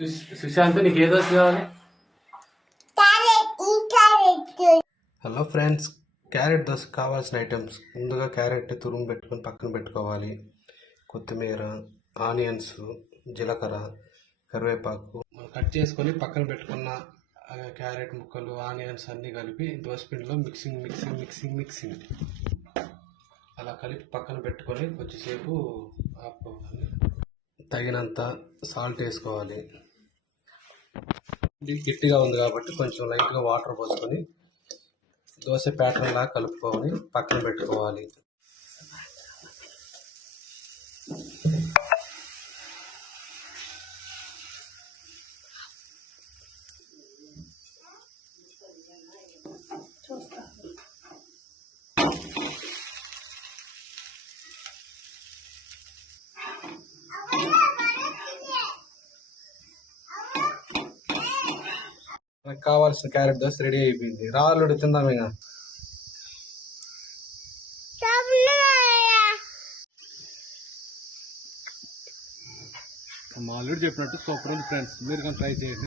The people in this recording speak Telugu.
సుశాంత్ నీకు ఏ దోశ కావాలి? హలో ఫ్రెండ్స్, క్యారెట్ దోశ కావాల్సిన ఐటమ్స్. ముందుగా క్యారెట్ తురుము పెట్టుకొని పక్కన పెట్టుకోవాలి. కొత్తిమీర, ఆనియన్స్, జీలకర్ర, కరివేపాకు కట్ చేసుకొని పక్కన పెట్టుకున్న క్యారెట్ ముక్కలు, ఆనియన్స్ అన్నీ కలిపి దోశపిండిలో మిక్సింగ్ అలా కలిపి పక్కన పెట్టుకొని కొద్దిసేపు ఆపుకోవాలి. తగినంత సాల్ట్ వేసుకోవాలి. ఇది గట్టిగా ఉంది కాబట్టి కొంచెం లైట్గా వాటర్ పోసుకొని దోశ ప్యాటర్న్ లాగా కలుపుకొని పక్కన పెట్టుకోవాలి. మనకు కావాల్సిన క్యారెట్ దోశ రెడీ అయిపోయింది. రాళ్ళు తిందాం ఇక. మా అల్లుడు చెప్పినట్టు సూపర్ ఉంది ఫ్రెండ్స్, మీరు కానీ ట్రై చేయండి.